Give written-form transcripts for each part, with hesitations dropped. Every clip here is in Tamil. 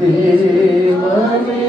தேவனே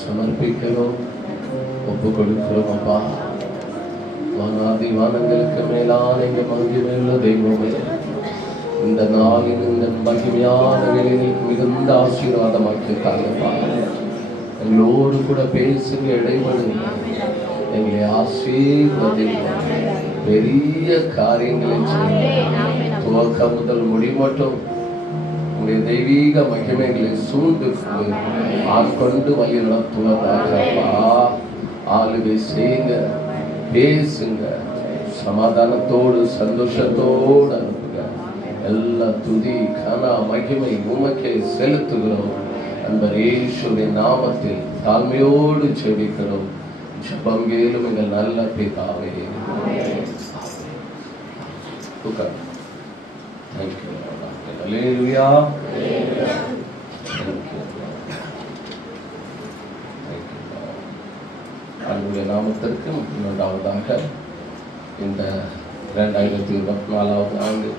சமர்ப்பிக்கிறோம், ஒப்பு கொடுக்கிறோம். அப்பா, வானாதி வானங்களுக்கு மேலான எங்க மகிமையுள்ள தெய்வமே, இந்த நாளின் இந்த மகிமையான வேளையில் மிகுந்த ஆசீர்வாதமாக்கி தாங்கப்பா. எங்களோடு கூட பேசுங்க, இடைவெளிங்க, எங்களை ஆசீர்வதிங்க, பெரிய காரியங்களை செய்யுங்க. துவக்க முதல் முடி மட்டும் உங்களுடைய தெய்வீக மகிமைகளை சூழ்ந்து ஆட்கொண்டு வழி நடத்துவதாகப்பா. ஆளுகை செய்யுங்க, பேசுங்க, சமாதானத்தோடு சந்தோஷத்தோடு அனுப்புங்க. எல்லா துதி கன மகிமை உமக்கே செலுத்துகிறோம். அன்பர் இயேசுவின் நாமத்தில் தாழ்மையோடு ஜெபிக்கிறோம். ஜெபம் கேளும் எங்கள் நல்ல பிதாவே. Thank you. Hallelujah. அன்புடைய நாமத்திற்கு இரண்டாவதாக இந்த 2024 ஆண்டு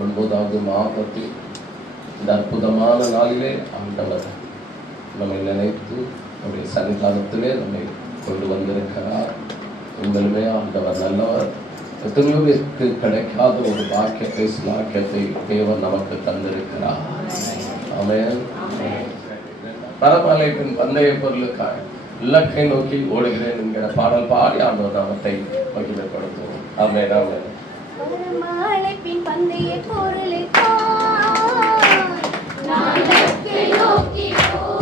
9வது மாதத்தில் இந்த அற்புதமான நாளிலே ஆண்டவர் நம்மை நினைத்து நம்முடைய சன்னிதானத்திலே நம்மை கொண்டு வந்திருக்கிறார். உங்களுமே ஆண்டவர் நல்லவர். எத்தனையோ பேருக்கு கிடைக்காத ஒரு பாக்கியத்தை ஸ்லாக்கியத்தை தேவன் நமக்கு தந்திருக்கிறார். ஆமென். பரமலைப்பின் பந்தய பொருளுக்காக இலக்கை நோக்கி ஓடுகிறேன் என்கிற பாடல் பாடி ஆண்டவர் நாமத்தை மகிமைப்படுத்துவோம். ஆமென். ஆமென். பரமலைப்பின் பந்தய பொருளுக்காக நான் இலக்கை நோக்கி நான்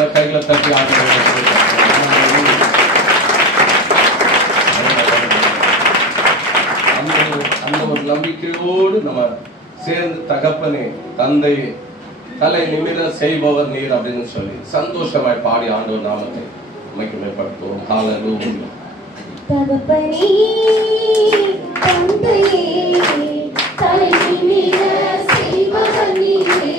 கூட கைகளை தட்டி அந்த ஒரு நம்பிக்கையோடு நம்ம சேர்ந்து தகப்பனே தந்தையே தலை நிமிர செய்பவர் நீர் அப்படின்னு சொல்லி சந்தோஷமாய் பாடி ஆண்டவர் நாமத்தை மகிமைப்படுத்துவோம். ஹல்லேலூயா. தகப்பனே தந்தையே தலை நிமிர செய்பவர் நீரே.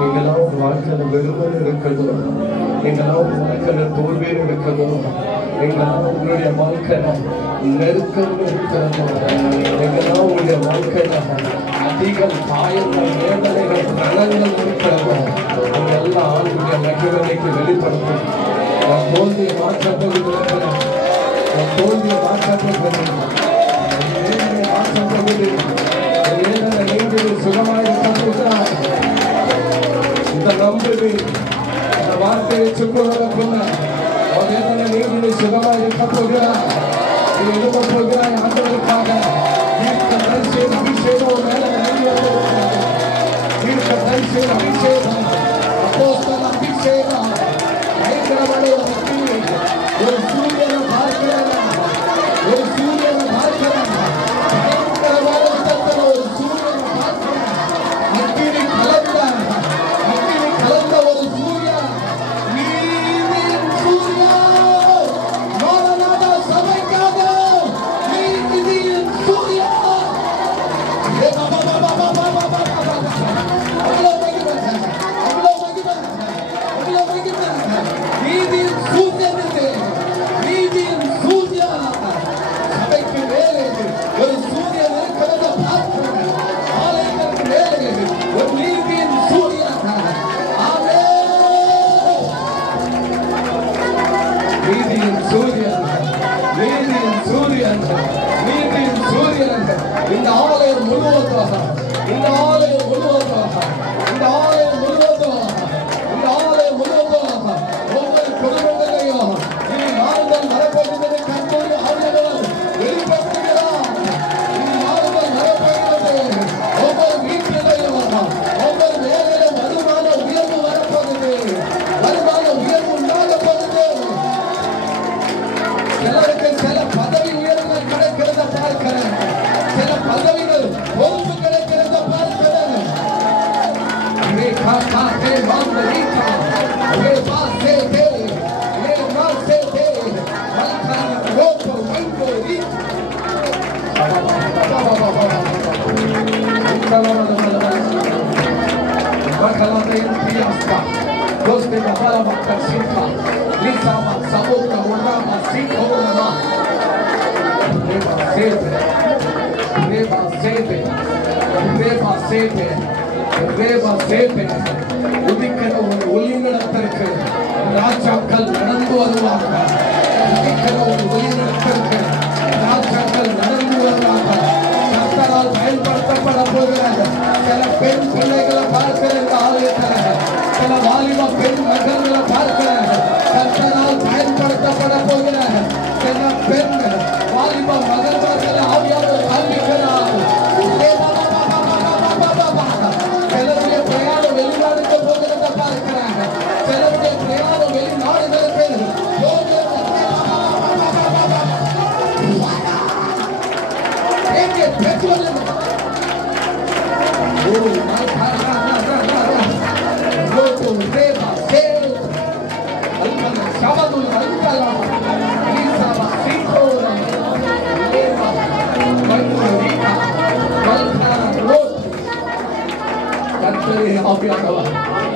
நீங்களாம் உங்க வாழ்க்கையில வெறுமன் இருக்கிறதோ, நீங்களாம் உங்க வாழ்க்கையில தோல்வியில் இருக்கிறதோ, நீங்களாம் உங்களுடைய வாழ்க்கையில நெருக்கம் இருக்கிறதோ, நீங்களாம் உங்களுடைய வாழ்க்கையில அதிக காயங்கள், வேதனைகள், ரணங்கள் இருக்கிறதோ, அவங்க எல்லாம் ஆண்டுடைய மகிழ்ச்சிக்கு வெளிப்படுத்தும். நான் தோல்வியை மாற்றப்போகிறேன், நான் தோல்வியை மாற்றப்போகிறேன், மாற்றப்போகிறேன், சுகமாக இருக்கிறார். இந்த நம்புது இந்த வார்த்தையை சுக்குறதுக்குள்ள நீங்க சுகமாக இருக்க போகிறார். இது எழுத போகிறாய் ஆண்டவருக்காக. அபிஷேகம் மேல அபிஷேகம் அபிஷேகம் பயங்கரமான ஒரு சூரியனை பார்க்கிறார், ஒரு சூரியனை பார்க்கிறார், பயங்கரமான ஒரு சூரியனை பார்க்கிறார். அக்கினி கலந்த ஒரு சூர்யா, நீதியின் சூர்யா, மாரநாதா சபைக்காக நீதியின் சூர்யா. நீதியின் சூரியன், நீதியின் சூர்யா சபைக்கு மேலே ஒரு சூரியன் இருக்கிறத பார்க்கிறேன். ஆலயத்திற்கு மேலே ஒரு நீதியின் சூரியன். நீதியின் சூரியன், நீதியின் சூரியன், நீதியின் சூரியன். இந்த ஆலயம் முழுவதும், இந்த ஆலயம் முழுவதும், இந்த ஆலயம் முழுவதும், இந்த ஆலயம் முழுவதும் ஒவ்வொரு குடும்பங்களையும் இனி நாடுகள் வரப்போகிறது. கர்த்தருடைய ஆவியானவர் வெளிப்படுத்துகிறார். இனி நாடுகள் வரப்போகிறது. ஒவ்வொரு வீட்டிலையும், ஒவ்வொரு வேலையிலும் வருமான உயர்வு வரப்போகிறது. வருமான உயர்வு உண்டாக போகிறது. சிலருக்கு சில பதவி உயர்வுகள் கிடைக்கிறத பார்க்கிறேன், சில பதவிகள் பொறுப்பு கிடைக்கிறத பார்க்கிறேன். உதிக்கிற ஒரு ஒளிநடத்திற்கு ராஜாக்கள் நடந்து வருவார்கள். உதிக்கிற ஒரு ஒளிநடத்திற்கு ராஜாக்கள் நடந்து வருவார்கள். கர்த்தரால் பயன்படுத்தப்பட போகிறது. சில பெண் பிள்ளைகளை பார்க்கிற இந்த ஆலயத்தில், சில வாலிப பெண் மகன்களை பார்க்கிற கர்த்தரால் பயன்படுத்தப்பட போகிறது. சில பெண் வாலிப மகன்களை ஆவியானவர் காண்பிக்கிறார். சிலருடைய பிரயாணம் வெளிநாடுக்கு போகிறத பார்க்கிறாங்க, சிலருடைய பிரயாணம் வெளிநாடுகளுக்கு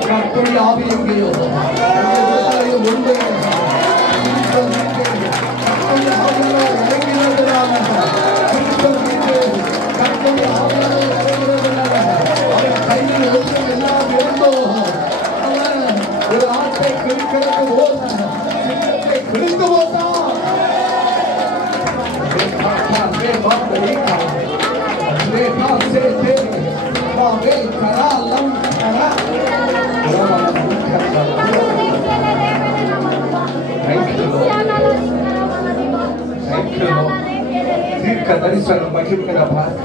கர்த்தருடைய ஆவி எங்கேயோ முன்பே கையில் ஒன்றும் எல்லாம் இருந்தோ ஒரு ஆட்டை கிழிக்கிறது போல கிழித்து போட்டான். தீர்க்க தரிசனம் மகிழ்கிற பார்க்க,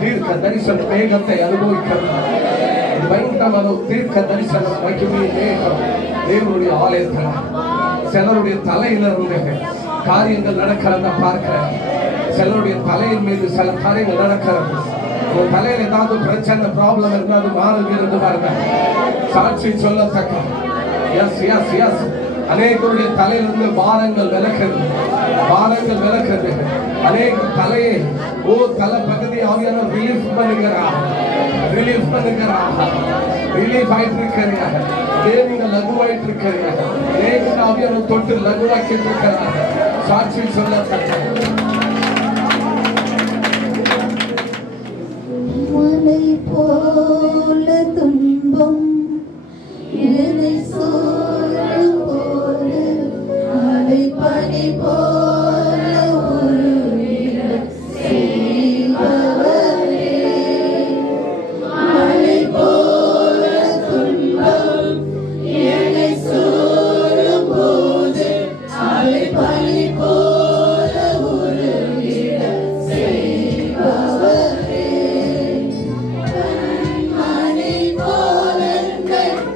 தீர்க்க தரிசன மேகத்தை அனுபவிக்கிறார். பயங்கரமான தீர்க்க தரிசனம் மகிழ்ச்சி மேகம் தேவனுடைய ஆலயத்தில் சிலருடைய தலையிலிருந்து காரியங்கள் நடக்கிறத பார்க்கிறேன். சிலருடைய தலையின் மீது சில காரியங்கள் நடக்கிறது. உன் தலையில ஏதாவது பிரச்சனை ப்ராப்ளம் இருந்தாது மாறுகிறது பாருங்க. சாட்சி சொல்லத்தக்க எஸ் எஸ் எஸ் அநேகருடைய தலையிலிருந்து பாரங்கள் விலகிறது, பாரங்கள் விலகிறது. அநேக தலையை தலை பகுதி ஆகியான ரிலீஃப் பண்ணுகிறா, ரிலீஃப் பண்ணுகிறா, ரிலீஃப் ஆயிட்டு இருக்கிறீங்க. நீங்க லகுவாயிட்டு இருக்கிறீங்க. அநேக ஆவியான தொட்டு லகுவாக்கிட்டு இருக்கிறாங்க. சாட்சி சொல்லத்தக்க மலை போல துன்பம் என்னை சூழும் போது மலை பனி போல உருவிட செய்பவரே. மலை போல துன்பம் என்னை சூழும் போது மலை பனி போல உருவிட செய்பவரே. மணி போல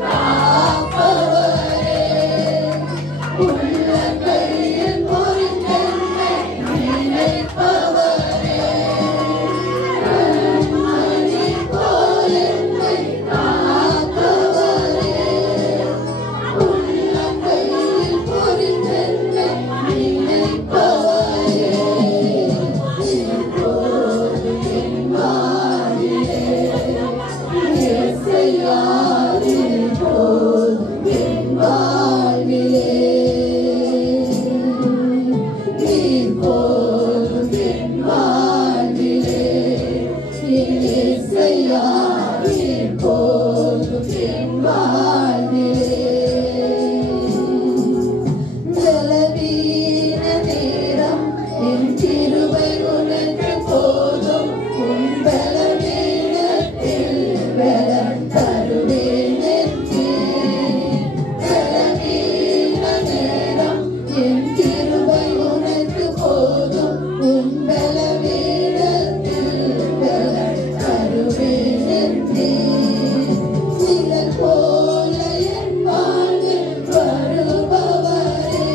காப்பவரே. உள்ளங்கையில் பொறித்தென்னை நினைப்பவரே. மணி போல காப்பவரே. உள்ளங்கையில் பொறித்தென்னை நினைப்பவரே. இப்போது என் வாழிலே இயேசையா, இப்போது என் வாழ்விலே, இப்போது என் வாழ்விலே இயேசையா, இப்போது என் வாழ்விலே. பலவீன நேரம் என் கிருபை உனக்கு போதும். உன் பலவீனத்தில் பலம் தருவேன் என்றேன். பலவீன நேரம் என் கிருபை உனக்கு போதும். உன் பலவீனத்தில் பலம் தருவேன் என்றேன். நிழல் போல என் வாழ்வில் வருபவரே.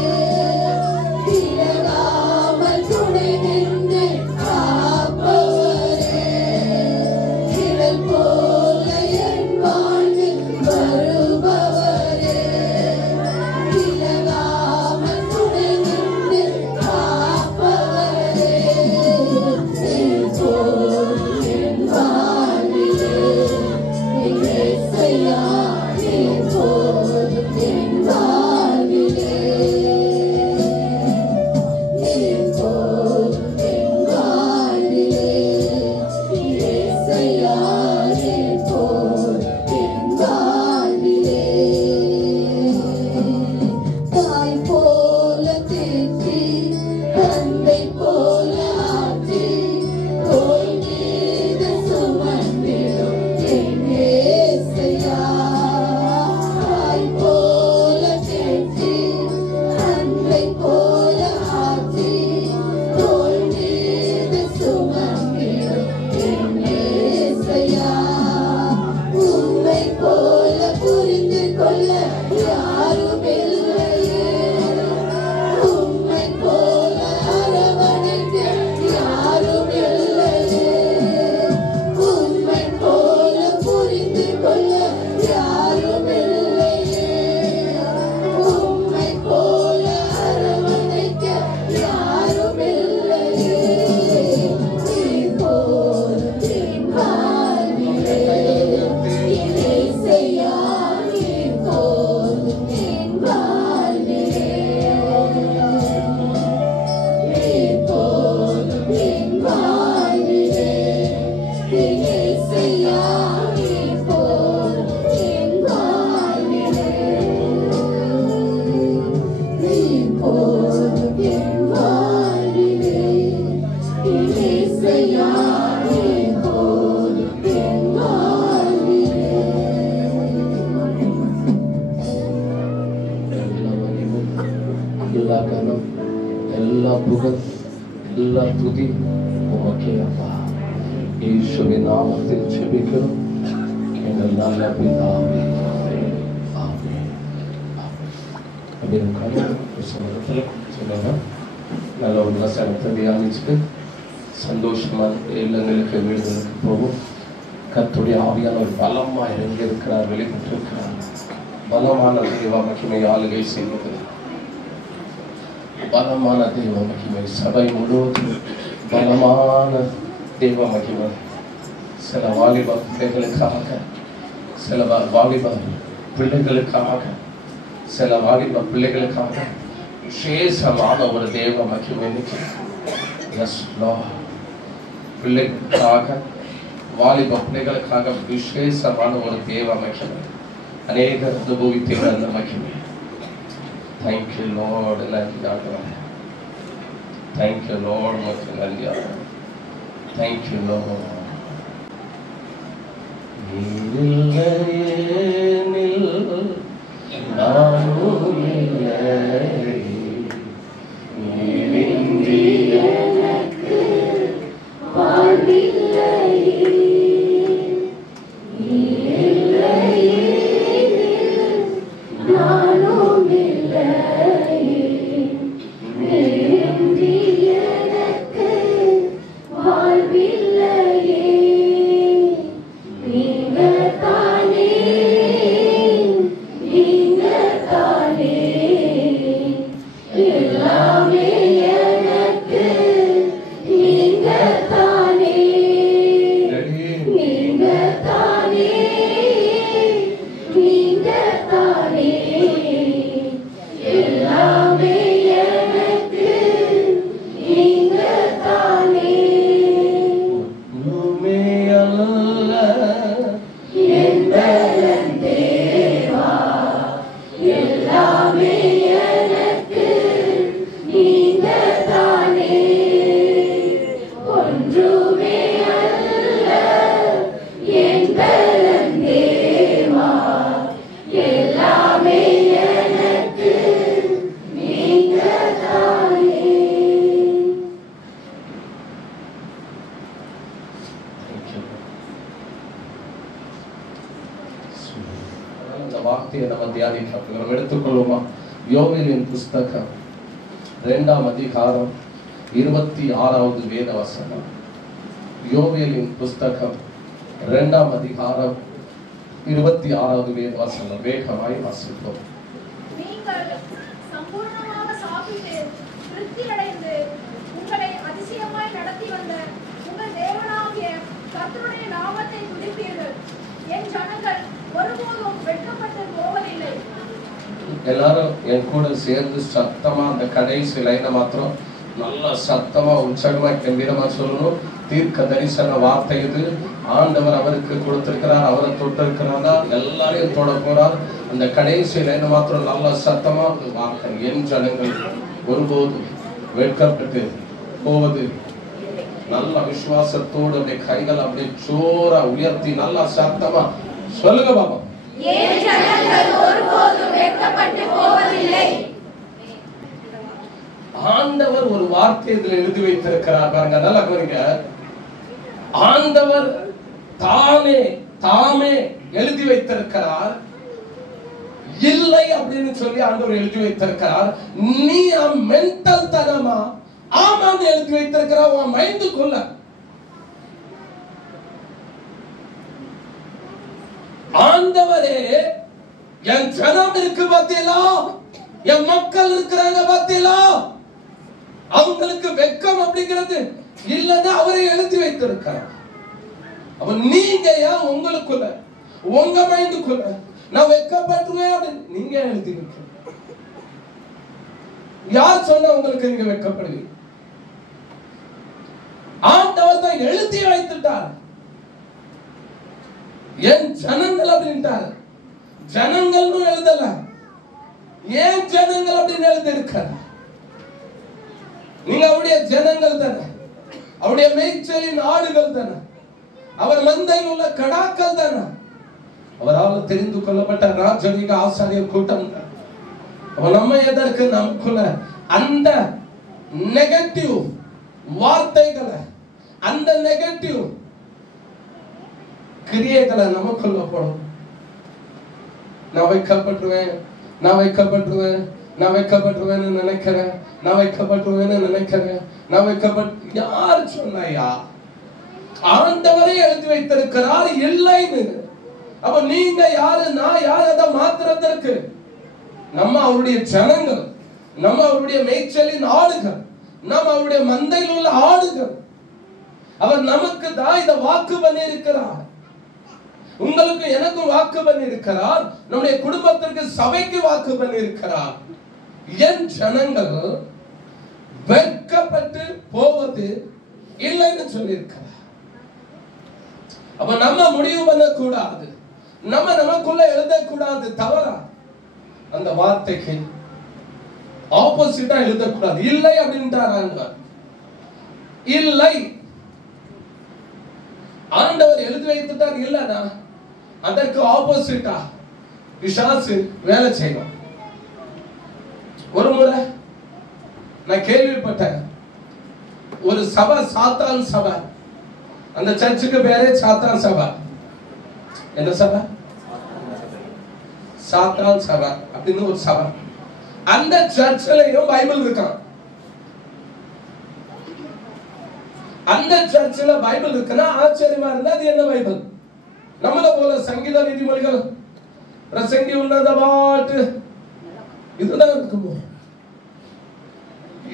விலகாமல் துணை நின்று காப்பவரே. நிழல் போல என் வாழ்வில் வருபவரே. விலகாமல் துணை நின்று காப்பவரே. இப்போது என் வாழ்விலே இயேசையா, இப்போது என் வாழ்விலே, இப்போது என் வாழ்விலே இயேசையா, இப்போது என் வாழ்விலே. தாய் போல தேற்றி, தந்தை போல ஆற்றி, தோள் மீது சுமந்திடும் என் இயேசையா. தாய் போல தேற்றி, தந்தை போல ஆற்றி, தோள் மீது சுமந்திடும் என் இயேசையா. உம்மை போல புரிந்து கொள்ள யாரும் இல்லையே. உம்மை போல அரவணைக்க யாரும் இல்லையே. உம்மை போல புரிந்து கொள்ள யாரும் இல்லையே. உம்மை போல அரவணைக்க யாரும் இல்லையே. இப்போது என் வாழ்விலே இயேசையா, இப்போது என் வாழ்விலே, இப்போது என் வாழ்விலே இயேசையா, இப்போது என் வாழ்விலே, இப்போது என் வாழ்விலே இயேசையா, இப்போது என் வாழ்விலே. எல்லா கனம், எல்லா புகழ், எல்லா துதி உமக்கே அப்பா. இயேசுவின் நாமத்தில் ஜெபிக்கிறோம் எங்கள் நல்ல பிதாவே. ஆமென். அப்படியே உட்கார்ந்து சொல்லுங்க. நல்ல ஒரு வசனத்தை தியானிச்சுட்டு சந்தோஷமான இல்லங்களுக்கு வீடுகளுக்கு போகும். கர்த்தருடைய ஆவியானவர் பலமா இறங்கி இருக்கிறார், வெளிப்பட்டிருக்கிறார். பலமான தெய்வ மகிமை ஆளுகை செய்கிறது. பலமான தெய்வ மகிமை சபை முழுவதும் பலமான தெய்வ மகிமை. சில வாலிப பிள்ளைகளுக்காக, சில வாலிப பிள்ளைகளுக்காக, சில வாலிப பிள்ளைகளுக்காக விசேஷமான ஒரு தெய்வ மகிமை. எஸ் லார்ட், பிள்ளைகளுக்காக, வாலிப பிள்ளைகளுக்காக விசேஷமான ஒரு தேவ மகிமை. அநேகர் அனுபவித்தீர்கள் அந்த மகிமை. Thank you lord. நன்றியாகிறேன். Thank you lord. மக்கள் நன்றியாகிறேன். Thank you Lord. நானும் இல்லை, நீரின்றி எனக்கு வாழ்வில்லையே, நீ இல்லையே, நானும் இல்லையே, நீரின்றி எனக்கு வாழ்வில்லையே, நீங்கத்தானே, நீங்கத்தானே, எல்லாமே எனக்கு நீங்கத்தானே, நீங்கத்தானே, நீங்கத்தானே, எல்லாமே எனக்கு நீங்கத்தானே, ஒன்றுமே அல்ல என்பதன் தேவா, எல்லாமே எனக்கு நீங்கத்தானே, ஒன்றுமே அல்ல என்பதன் தேவா, எல்லாமே எனக்கு நீங்கத்தானே. இந்த வார்த்தையை நம்ம தியானிக்க நம்ம எடுத்துக்கொள்வோமா? யோவேலின் புஸ்தகம் 2ஆம் அதிகாரம் 26வது வேத வசனம். யோவேலின் புஸ்தகம் 2ஆம் அதிகாரம் 26வது வேத வசனம். வேகமாய் வாசிப்போம். நீங்கள் சம்பூர்ணமாக சாப்பிட்டு திருப்தி அடைந்து உங்களை அதிசயமாய் நடத்தி வந்த உங்கள் தேவனாகிய கர்த்தருடைய நாமத்தை துதிப்பீர்கள். என் ஜனங்கள் ஒருபோதும் வெட்கப்பட்டு போவதில்லை. எல்லாரும் என் கூட சேர்ந்து சத்தமா அந்த கடைசி லைனை மாத்திரம் நல்லா சத்தமா உற்சாகமா கம்பீரமா சொல்லணும். தீர்க்க தரிசன வார்த்தை இது. ஆண்டவர் அவருக்கு கொடுத்திருக்கிறார், அவரை தொட்டிருக்கிறாரா, எல்லாரையும் தொட போறார். அந்த கடைசி லைனை மாத்திரம் நல்லா சத்தமா வார்த்தை. என் ஜனங்கள் ஒருபோதும் வெட்கப்பட்டு போவது. நல்ல விசுவாசத்தோடு அப்படியே கைகள் அப்படியே சோரா உயர்த்தி நல்லா சத்தமா சொல்லுங்க பாப்பா. என் ஜனங்கள் ஒருபோதும் வெட்கப்பட்டு போவதில்லை. ஆண்டவர் ஒரு வார்த்தை இதில் எழுதி வைத்திருக்கிறார் பாருங்க. நல்லா பாருங்க. ஆண்டவர் தாமே எழுதி வைத்திருக்கிறார். இல்லை அப்படின்னு சொல்லி ஆண்டவர் எழுதி வைத்திருக்கிறார். நீ மென்டல் தனமா ஆமான்னு எழுதி வைத்திருக்கிறார் உன் மைண்டுக்குள்ள. ஆண்டவரே என் ஜனம் இருக்கு பாத்தீங்களா, என் மக்கள் இருக்கிறாங்க பாத்தீங்களா, அவங்களுக்கு வெட்கம் அப்படிங்கிறது இல்லன்னு அவரை எழுதி வைத்திருக்கிறார். அப்ப நீங்க ஏன் உங்களுக்குள்ள உங்க மைண்டுக்குள்ள நான் வெட்கப்பட்டுவேன் அப்படின்னு நீங்க எழுதி வைக்க? யார் சொன்ன உங்களுக்கு நீங்க வெட்கப்படுவீங்க? ஆண்டவர் தான் எழுதி வைத்துட்டார். என் ஜனங்கள் அப்படின்ட்டார். ஜனங்கள்னு எழுதல, ஏன் ஜனங்கள் அப்படின்னு எழுதி இருக்கார். நீங்க அவருடைய ஜனங்கள் தானே, அவருடைய மேய்ச்சலின் ஆடுகள் தானே, அவர் மந்தையில் உள்ள கடாக்கள் தானே, அவரால் தெரிந்து கொள்ளப்பட்ட ராஜரீக ஆசாரியர் கூட்டம் தான். அப்ப நம்ம எதற்கு நமக்குள்ள அந்த நெகட்டிவ் வார்த்தைகளை, அந்த நெகட்டிவ் கிரியைகளை நமக்குள்ள போடும். நான் வைக்கப்பட்டுருவேன், நான் வைக்கப்பட்டுருவேன், நான் வைக்கப்பட்டுவேன்னு நினைக்கிறேன், நான் வைக்கப்பட்டுவேன்னு நினைக்கிறேன், நான் வைக்கப்பட்டு யார் சொன்னாயா? ஆண்டவரே எழுதி வைத்திருக்கிறார் இல்லைன்னு. அப்ப நீங்க யாரு, நான் யார் அதை மாத்துறதற்கு? நம்ம அவருடைய ஜனங்கள், நம்ம அவருடைய மேய்ச்சலின் ஆடுகள், நம்ம அவருடைய மந்தையில் உள்ள ஆடுகள். அவர் நமக்கு தான் இதை வாக்கு பண்ணி இருக்கிறார். உங்களுக்கு எனக்கும் வாக்கு பண்ணி இருக்கிறார். நம்முடைய குடும்பத்திற்கு சபைக்கு வாக்கு பண்ணி இருக்கிறார். என் ஜனங்கள் வெட்கப்பட்டு போவது இல்லைன்னு சொல்லி இருக்கிறார். அப்ப நம்ம முடிவு பண்ணக்கூடாது, நம்ம நமக்குள்ள எழுதக்கூடாது தவறா. அந்த வார்த்தைக்கு ஆப்போசிட்டா எழுதக்கூடாது. இல்லை அப்படின்ட்டார் ஆண்டவர். இல்லை ஆண்டவர் எழுதி வைத்துட்டார் இல்லனா அதற்கு ஆப்போசிட்டா பிசாசு வேலை செய்யும். ஒரு முறை நான் கேள்விப்பட்டேன், ஒரு சபை சாத்தான் சபை. அந்த சர்ச்சுக்கு பேரே சாத்தான் சபை. என்ன சபை? சாத்தான் சபை அப்படின்னு ஒரு சபை. அந்த சர்ச்சிலையும் பைபிள் இருக்கான். அந்த சர்ச்சில் பைபிள் இருக்குன்னா ஆச்சரியமா இருந்தா அது என்ன பைபிள்? நம்மள போல சங்கீத நீதிமொழிகள், பிரசங்கி உன்னத பாட்டு இதுதான் இருக்குமோ?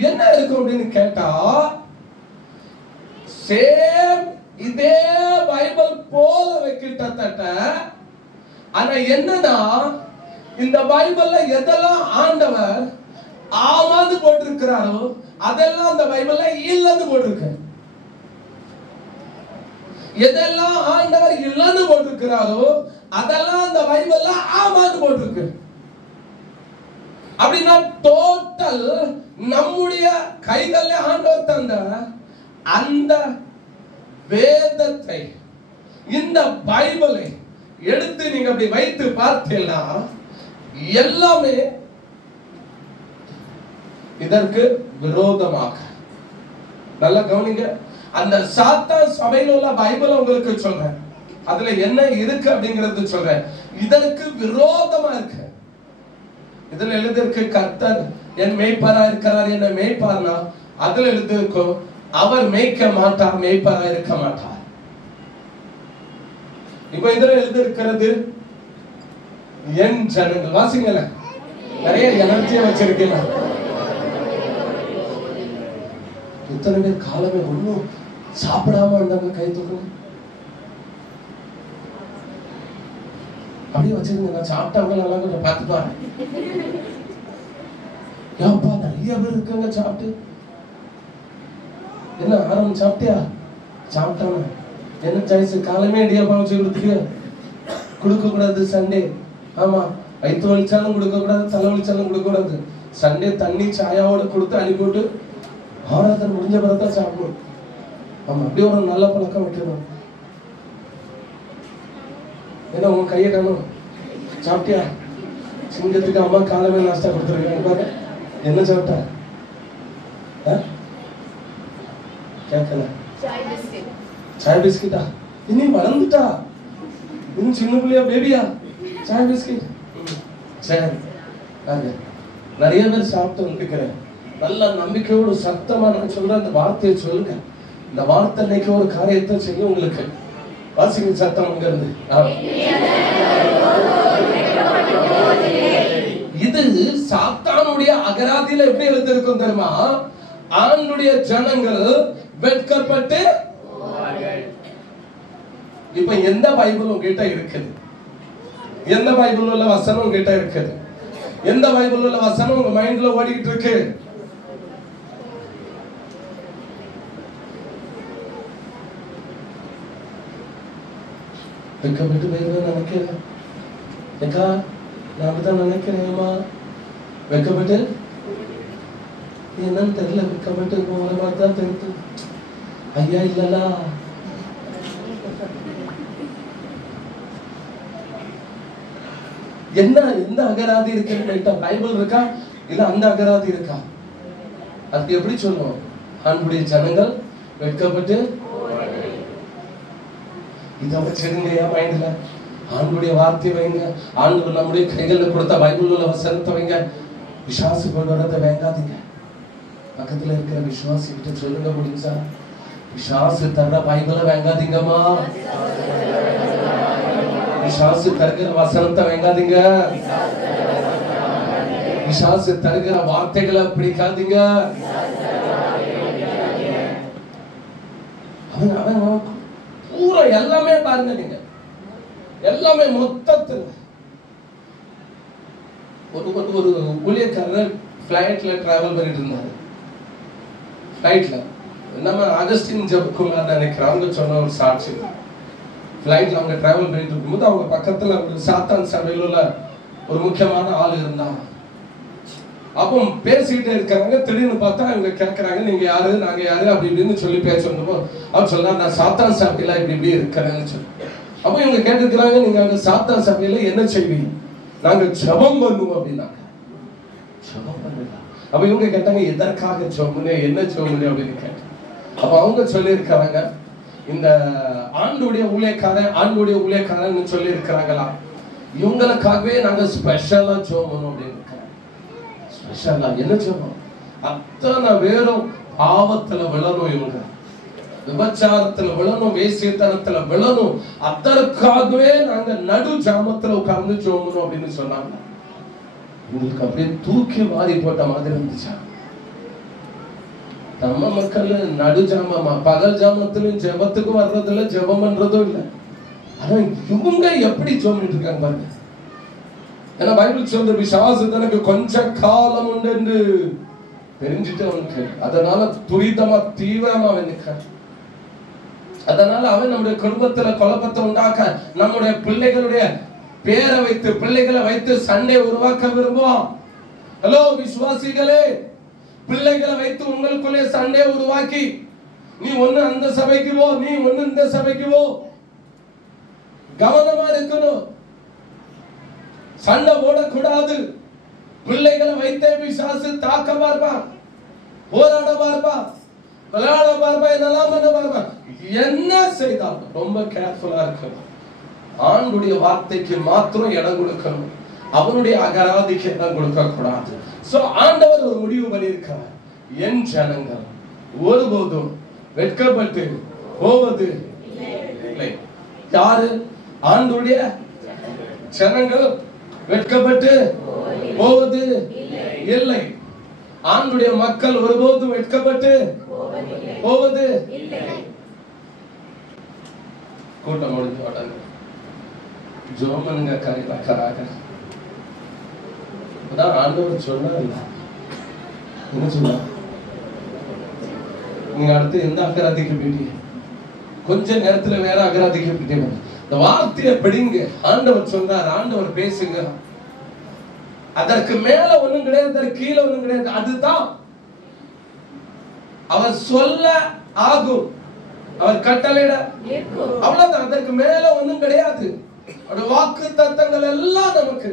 என்ன இருக்கும் அப்படின்னு கேட்டா, சேம் இதே பைபிள் போல கிட்டத்தட்ட. ஆனா என்னன்னா, இந்த பைபிள்ல எதெல்லாம் ஆண்டவர் ஆமான்னு போட்டிருக்கிறாரோ அதெல்லாம் அந்த பைபிள்ல இல்லன்னு போட்டிருக்கு. எதெல்லாம் ஆண்டவர் இல்லன்னு போட்டிருக்கிறாரோ அதெல்லாம் அந்த பைபிள்ல ஆமான்னு போட்டிருக்கு. அப்படின்னா டோட்டல் நம்முடைய கைகள்ல ஆண்டவர் தந்த அந்த வேதத்தை, இந்த பைபிளை எடுத்து நீங்க அப்படி வைத்து பார்த்தீங்கன்னா எல்லாமே இதற்கு விரோதமாக. நல்லா கவனிங்க. அந்த சாத்தான் சபையில உள்ள பைபிள் உங்களுக்கு சொல்றேன், அதுல என்ன இருக்கு அப்படிங்கறது சொல்றேன். இதற்கு விரோதமா இருக்கு. இதுல எழுதிருக்கு கர்த்தர் என் மேய்ப்பரா இருக்கிறார், என்ன மேய்ப்பார்னா அதுல எழுதிருக்கும் அவர் மேய்க்க மாட்டார், மேய்ப்பரா இருக்க மாட்டார். இப்ப இதுல எழுதிருக்கிறது என் ஜனங்கள். வாசிங்கள, நிறைய எனர்ஜியா வச்சிருக்கீங்க. இத்தனை பேர் காலமே ஒண்ணும் சாப்பிடாம இருந்தாங்க, கை தூக்கணும். அப்படியே வச்சிருங்க, நான் சாப்பிட்டவங்க எல்லாம் கொஞ்சம் பார்த்துட்டு வரேன். ஏப்பா நிறைய பேர் இருக்காங்க சாப்பிட்டு. என்ன ஆரம்பம் சாப்பிட்டியா? சாப்பிட்டாங்க. என்ன சாய்ஸ்? காலமே இடியாப்பா வச்சு கொடுத்துட்டியா? கொடுக்க கூடாது சண்டே. ஆமா, வயிற்று வலிச்சாலும் கொடுக்க கூடாது, தலை வலிச்சாலும் கொடுக்க கூடாது. சண்டே தண்ணி சாயாவோட கொடுத்து அனுப்பிவிட்டு ஆராதனை முடிஞ்ச பிறகுதான் சாப்பிடணும். ஆமா, அப்படியே ஒரு நல்ல பழக்கம் வைக்கணும். ஏன்னா உங்க கையை காணும். சாப்பிட்டியா? சிங்கத்துக்கு அம்மா காலமே நாஸ்டா கொடுத்துருக்காங்க. என்ன சாப்பிட்டா? கேட்கல. சாய் பிஸ்கெட்டா? இன்னும் வளர்ந்துட்டா? இன்னும் சின்ன பிள்ளையா, பேபியா? சாய் பிஸ்கெட். சரி, நிறைய பேர் சாப்பிட்டு வந்துக்கிறேன். நல்ல நம்பிக்கையோடு சத்தமா நான் சொல்ற அந்த வார்த்தையை சொல்லுங்க. இந்த வார்த்தை இன்னைக்கு ஒரு காரியத்தை செய்யும் உங்களுக்கு. வாசிங்க சத்தம் அங்க இருந்து. இது சாத்தானுடைய அகராதியில எப்படி எழுதிருக்கும் தெரியுமா? ஆண்டுடைய ஜனங்கள் வெட்கப்பட்டு. இப்ப எந்த பைபிள் உங்ககிட்ட இருக்குது? எந்த பைபிள் உள்ள வசனம் உங்ககிட்ட இருக்குது? எந்த பைபிள் உள்ள வசனம் உங்க மைண்ட்ல ஓடிக்கிட்டு இருக்கு? வெட்கப்பட்டு போயிருவேன் நினைக்கிறேன். ஏக்கா நான் அப்படிதான் நினைக்கிறேன்மா. வெட்கப்பட்டு என்னன்னு தெரியல. வெட்கப்பட்டு போகிற மாதிரி தான் தெரியுது. ஐயா இல்லலா, என்ன எந்த அகராதி இருக்குன்னு பைபிள் இருக்கா இல்ல அந்த அகராதி இருக்கா? அது எப்படி சொல்லுவோம்? ஆண்டுடைய ஜனங்கள் வெட்கப்பட்டு. இதை வச்சிருங்க மைண்ட்ல. ஆண்டுடைய வார்த்தை வைங்க. ஆண்டு நம்முடைய கைகளில் கொடுத்த பைபிள் உள்ள வசனத்தை வைங்க. பிசாசு கொண்டு வரதை வேண்டாதீங்க. பக்கத்துல இருக்கிற விசுவாசி கிட்ட சொல்லுங்க முடிஞ்சா, பிசாசு தர்ற பைபிளை வேண்டாதீங்கம்மா. பிசாசு தருகிற வசனத்தை வேண்டாதீங்க. பிசாசு தருகிற வார்த்தைகளை பிடிக்காதீங்க. அவன் பூரா எல்லாமே பாருங்க, நீங்க எல்லாமே மொத்தத்துல ஒரு ஊழியக்காரர் பிளைட்ல டிராவல் பண்ணிட்டு இருந்தாரு. பிளைட்ல நம்ம அகஸ்டின் ஜெபக்குமார் நினைக்கிறேன், அவங்க சொன்ன ஒரு சாட்சி. பிளைட்ல அவங்க டிராவல் பண்ணிட்டு இருக்கும்போது அவங்க பக்கத்துல ஒரு சாத்தான் சபையில உள்ள ஒரு முக்கியமான ஆள் இருந்தாங்க. அப்போ பேசிக்கிட்டே இருக்காங்க. திடீர்னு பார்த்தா இவங்க கேட்கறாங்க, நீங்க யாரு, நாங்க யாரு அப்படி இப்படின்னு சொல்லி பேசணுமோ. அவர் சொல்றாரு, நான் சாத்தான் சபையில இப்படி இப்படி இருக்கிறேன்னு சொல்லி. அப்போ இவங்க கேட்டுக்கிறாங்க, நீங்க அங்க சாத்தான் சபையில என்ன செய்வீங்க? நாங்க ஜெபம் பண்ணுவோம் அப்படின்னாங்க. ஜெபம் பண்ணுங்க. அப்ப இவங்க கேட்டாங்க, எதற்காக ஜெபம், என்ன ஜெபம் அப்படின்னு கேட்டாங்க. அப்ப அவங்க சொல்லி இருக்காங்க, இந்த ஆண்டுடைய ஊழியக்காரன் சொல்லி இருக்கிறாங்களா, இவங்களுக்காகவே நாங்க ஸ்பெஷலா ஜெபம் பண்ணுவோம் அப்படின்னு. என்ன சொல்றோம்? அத்தனை பேரும் பாவத்துல விழணும், இவங்க விபச்சாரத்துல விழணும், வேசியத்தனத்துல விழணும், அதற்காகவே நாங்க நடு ஜாமத்துல உட்கார்ந்து ஜெபம் அப்படின்னு சொன்னாங்க. உங்களுக்கு அப்படியே தூக்கி மாறி போட்ட மாதிரி இருந்துச்சா? நம்ம மக்கள் நடு ஜாமமா, பகல் ஜாமத்திலும் ஜெபத்துக்கும் வர்றதில்ல, ஜெபம் பண்றதும் இல்லை. ஆனா இவங்க எப்படி ஜெபம் இருக்காங்க பாருங்க. ஏன்னா பைபிள் சொல்ற பிசாசு தனக்கு கொஞ்ச காலம் உண்டு என்று தெரிஞ்சுட்டு அவனுக்கு, அதனால துரிதமா தீவிரமா நிற்க. அதனால அவன் நம்முடைய குடும்பத்துல குழப்பத்தை உண்டாக்க, நம்முடைய பிள்ளைகளுடைய பேரை வைத்து, பிள்ளைகளை வைத்து சண்டை உருவாக்க விரும்புவான். ஹலோ விசுவாசிகளே, பிள்ளைகளை வைத்து உங்களுக்குள்ளே சண்டை உருவாக்கி, நீ ஒண்ணு அந்த சபைக்கு போ, நீ ஒண்ணு இந்த சபைக்கு போ. கவனமா இருக்கணும், சண்டை போடக்கூடாது. பிள்ளைகளை வைத்தே பிசாசு தாக்க பார்ப்பான், போராட பார்ப்பான், விளையாட பார்ப்பான், என்னெல்லாம் பண்ண பார்ப்பான். என்ன செய்தாலும் ரொம்ப கேர்ஃபுல்லா இருக்கணும். ஆண்டுடைய வார்த்தைக்கு மாத்திரம் இடம் கொடுக்கணும், அவனுடைய அகராதிக்கு இடம் கொடுக்க கூடாது. சோ ஆண்டவர் ஒரு முடிவு பண்ணியிருக்கிறார், என் ஜனங்கள் ஒருபோதும் வெட்கப்பட்டு போவது இல்லை. யாரு? ஆண்டுடைய ஜனங்கள் வெட்கப்பட்டு போவது இல்லை. ஆண்டுடைய மக்கள் ஒருபோதும் வெட்கப்பட்டு போவது இல்லை. கூட்டம் முடிஞ்ச உடனே ஜோமனுங்க கரையாக ஆண்டவர் சொன்னார், என்ன சொன்னா, நீங்க அடுத்து எந்த அகராதிக்கு போயிட்டீங்க, கொஞ்ச நேரத்துல வேற அகராதிக்கு போயிட்டீங்க. இந்த வார்த்தையை பிடிங்க. ஆண்டவர் சொன்னார், ஆண்டவர் பேசுங்க. அதற்கு மேல ஒண்ணும் கிடையாது, அதற்கு கீழே ஒண்ணும் கிடையாது. அதுதான் அவர் சொல்ல ஆகும், அவர் கட்டளையிட அவ்வளவுதான். அதற்கு மேல ஒண்ணும் கிடையாது. அவருடைய வாக்கு தத்தங்கள் எல்லாம் நமக்கு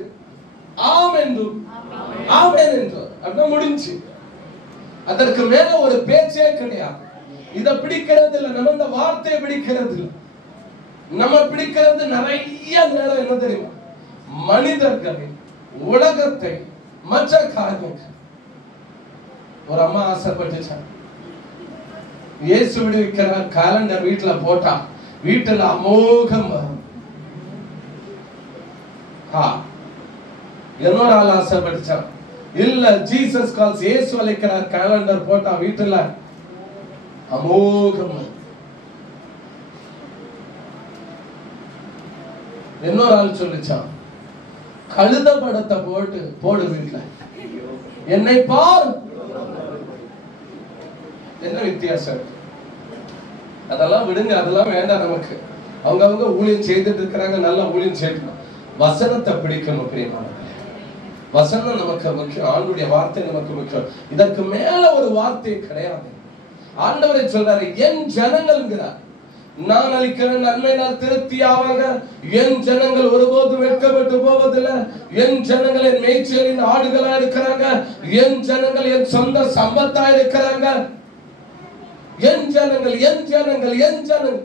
ஆம் என்றும் ஆமென் என்றும் அப்படியே முடிஞ்சு. அதற்கு மேல ஒரு பேச்சே கிடையாது. இதை பிடிக்கிறது இல்லை, நம்ம இந்த வார்த்தையை பிடிக்கிறது இல்லை. நம்ம பிடிக்கிறது நிறைய நேரம் என்ன தெரியுமா, மனிதர்களை, உலகத்தை, மற்ற காரியங்கள். ஒரு அம்மா ஆசைப்பட்டுச்சான், இயேசு விடுவிக்கிறார் காலண்டர் வீட்டுல போட்டா வீட்டுல அமோகம் வரும். இன்னொரு ஆள் ஆசைப்பட்டுச்சான், இல்ல ஜீசஸ் கால்ஸ், இயேசு அழைக்கிறார் காலண்டர் போட்டா வீட்டுல அமோகம் வரும். இன்னொரு ஆள் சொல்லிச்சான், கழுத படத்தை போடு வீட்டுல, என்னை பார். என்ன வித்தியாசம்? அதெல்லாம் விடுங்க, அதெல்லாம் வேண்டாம் நமக்கு. அவங்க ஊழியம் செய்துட்டு இருக்கிறாங்க, நல்லா ஊழியம் செய்யணும். வசனத்தை பிடிக்கணும் பிரியமானவர்களே. வசனம் நமக்கு முக்கியம், ஆண்டுடைய வார்த்தை நமக்கு முக்கியம். இதற்கு மேல ஒரு வார்த்தை கிடையாது. ஆண்டவரை சொல்றாரு, என் ஜனங்கள்ங்கிறார். நான் அளிக்கிற நன்மையினால் திருப்தி ஆவாங்க. என் ஜனங்கள் ஒருபோதும் வெட்கப்பட்டு போவதில்லை. என் ஜனங்கள் என் மேய்ச்சலின் ஆடுகளா இருக்கிறாங்க. என் ஜனங்கள் என் சொந்த சம்பத்தா இருக்கிறாங்க. என் ஜனங்கள், என் ஜனங்கள், என் ஜனங்கள்.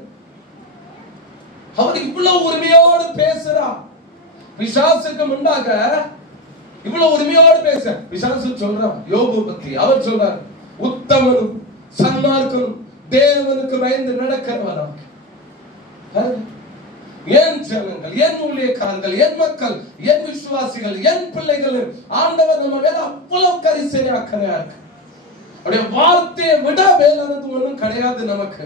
அவர் இவ்வளவு உரிமையோடு பேசுறார். பிசாசுக்கு முன்னாக இவ்வளவு உரிமையோடு பேச பிசாசு சொல்றான் யோபு பத்தி. அவர் சொல்றார் உத்தமனும் சன்மார்க்கனும் தேவனுக்கு பயந்து நடக்கிறவராக. என் ஜனங்கள், என் ஊழியக்காரர்கள், என் மக்கள், என் விசுவாசிகள், என் பிள்ளைகள், ஆண்டவர் நம்ம மேல அவ்வளவு கரிசனை அக்கறையா இருக்கு. அப்படியே வார்த்தையை விட வேலானது ஒண்ணும் கிடையாது நமக்கு.